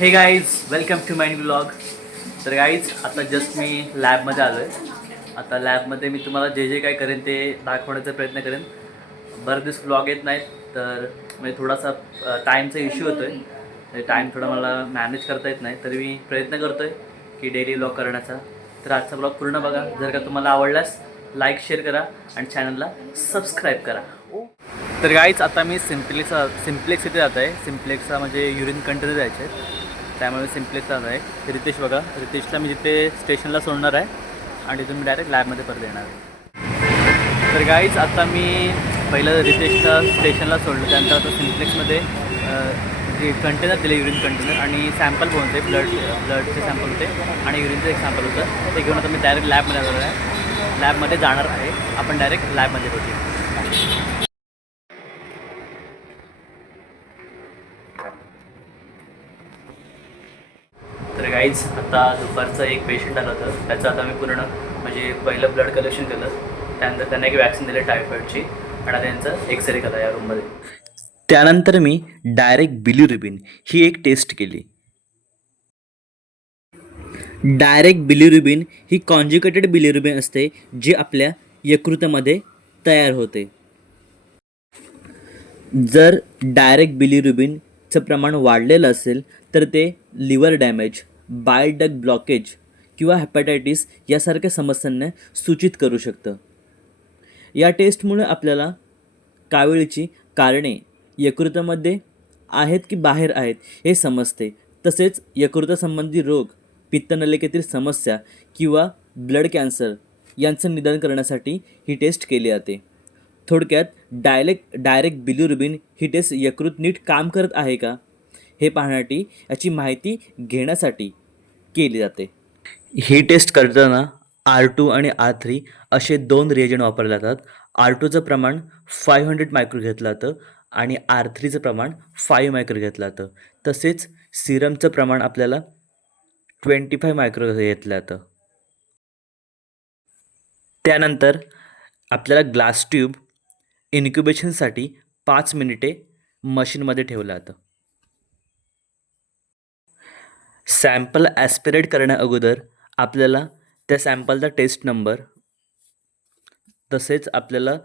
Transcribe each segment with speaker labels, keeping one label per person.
Speaker 1: Hey guys welcome to my blog तर guys आता just मी लॅबमध्ये आलो आहे आता लॅबमध्ये मी तुम्हाला जे जे काय करेन ते दाखवण्याचा प्रयत्न करेन. बरेच दिवस ब्लॉग येत नाहीत तर म्हणजे थोडासा टाईमचा इश्यू होतो आहे टाईम थोडा मला मॅनेज करता येत नाही तरी मी प्रयत्न करतो आहे की डेली ब्लॉग करण्याचा. तर आजचा ब्लॉग पूर्ण बघा. जर का तुम्हाला आवडल्यास लाईक शेअर करा आणि चॅनलला सबस्क्राईब करा. तर गाईच आता मी सिम्प्लेक्स सिम्प्लेक्स इथे जात आहे सिम्प्लेक्सला म्हणजे युरिन कंट्री जायचे आहे त्यामुळे सिम्पली चालू आहे. रितेश बघा. रितेशला मी जिथे स्टेशनला सोडणार आहे आणि तिथून मी डायरेक्ट लॅबमध्ये परत येणार. आहे तर गाईज आता मी पहिलं रितेशला स्टेशनला सोडलं. त्यानंतर आता सिम्प्लेक्समध्ये जे कंटेनर दिले युरिन कंटेनर आणि सॅम्पल होते ब्लड ब्लडचे सॅम्पल होते आणि युरिनचं एक सॅम्पल होतं. ते घेऊन आता मी डायरेक्ट लॅबमध्ये आलेलो आहे. लॅबमध्ये जाणार आहे. आपण डायरेक्ट लॅबमध्ये भेटू गाईज आता दुपारचं एक पेशंट आलं होतं. त्याचं आता मी पूर्ण म्हणजे पहिलं ब्लड कलेक्शन केलं. त्यानंतर त्यांना एक वॅक्सिन दिली टायफॉईडची आणि त्यांचं एक्सरे केला या रूममध्ये
Speaker 2: त्यानंतर मी डायरेक्ट बिल्युरुबिन ही एक टेस्ट केली. डायरेक्ट बिल्युरुबिन ही कॉन्ज्युकेटेड बिल्युरुबिन असते जी आपल्या यकृतामध्ये तयार होते. जर डायरेक्ट बिलिरुबिनचं प्रमाण वाढलेलं असेल तर ते liver damage bile duct blockage किंवा हेपॅटायटिस यासारख्या समस्यांना सूचित करू शकतं. या टेस्टमुळे आपल्याला कावीळची कारणे यकृतामध्ये आहेत की बाहेर आहेत हे समजते. तसेच यकृतासंबंधी रोग पित्तनलिकेतील समस्या किंवा ब्लड कॅन्सर यांचं निदान करण्यासाठी ही टेस्ट केली जाते. थोडक्यात डायलेक्ट डायरेक्ट बिल्युरुबिन ही टेस्ट यकृत नीट काम करत आहे का? हे पाहण्यासाठी याची माहिती घेण्यासाठी केली जाते. ही टेस्ट करताना आर टू आणि आर थ्री असे दोन रिएजंट वापरले जातात. आर टूचं प्रमाण फाईव्ह हंड्रेड मायक्रो घेतलं जातं आणि आर थ्रीचं प्रमाण फाईव्ह मायक्रो घेतलं जातं. तसेच सिरमचं प्रमाण आपल्याला ट्वेंटी फाय मायक्रो घेतलं जातं. त्यानंतर आपल्याला ग्लास ट्यूब इन्क्युबेशनसाठी पाच मिनिटे मशीनमध्ये ठेवलं जातं. सॅम्पल ॲस्पिरेट करण्या अगोदर आपल्याला त्या सॅम्पलचा टेस्ट नंबर तसेच आपल्याला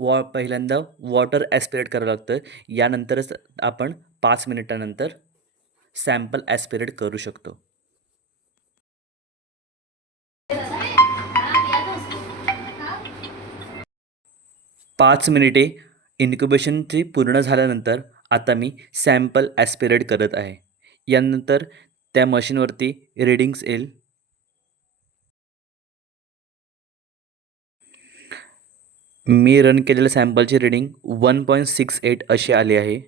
Speaker 2: वॉ पहिल्यांदा वॉटर ॲस्पिरेट करावं लागतं. यानंतरच आपण पाच मिनिटानंतर सॅम्पल ॲस्पिरेट करू शकतो. पाच मिनिटे इन्क्युबेशनची पूर्ण झाल्यानंतर आता मी सॅम्पल ॲस्पिरेट करत आहे. यानंतर त्या मशीनवरती रिडिंग्स येईल. मी रन केलेल्या सॅम्पलची reading one point six eight अशी आली आहे.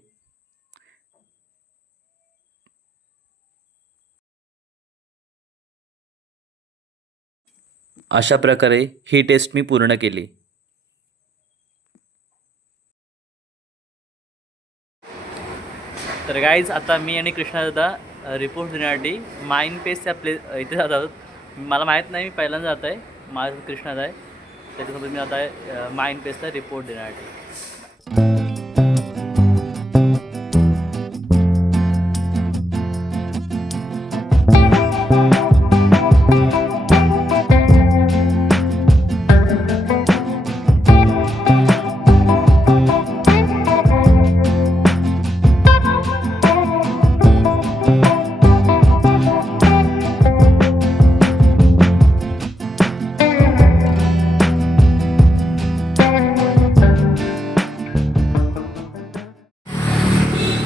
Speaker 2: अशा प्रकारे ही टेस्ट मी पूर्ण केली.
Speaker 1: तर गाईज आता मी आणि कृष्णा दादा रिपोर्ट देण्यासाठी माइन पेस या प्ले इथे जात आहोत. मला माहीत नाही मी पहिल्यांदा जात आहे माझं कृष्णात आहे. त्याच्यासोबत मी आता आहे माइंड पेसला रिपोर्ट देण्यासाठी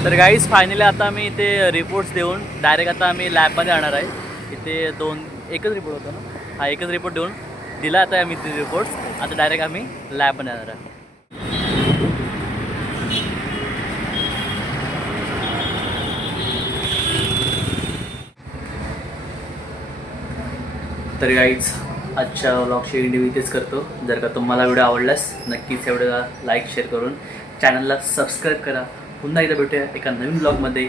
Speaker 1: तर गाईज फायनली आता मी इथे रिपोर्ट्स देऊन डायरेक्ट आता आम्ही लॅबमध्ये आणणार आहे. इथे दोन एकच रिपोर्ट होता ना? हा एकच रिपोर्ट देऊन दिला आता आम्ही ते रिपोर्ट्स आता डायरेक्ट आम्ही लॅबमध्ये आणणार आहे. तर गाईज आजच्या व्लॉगची इंडिव्ह इथेच करतो. जर का तुम्हाला व्हिडिओ आवडल्यास नक्कीच एवढं लाईक शेअर करून चॅनलला सबस्क्राईब करा. पुन्हा एकदा भेटूया एका नवीन ब्लॉगमध्ये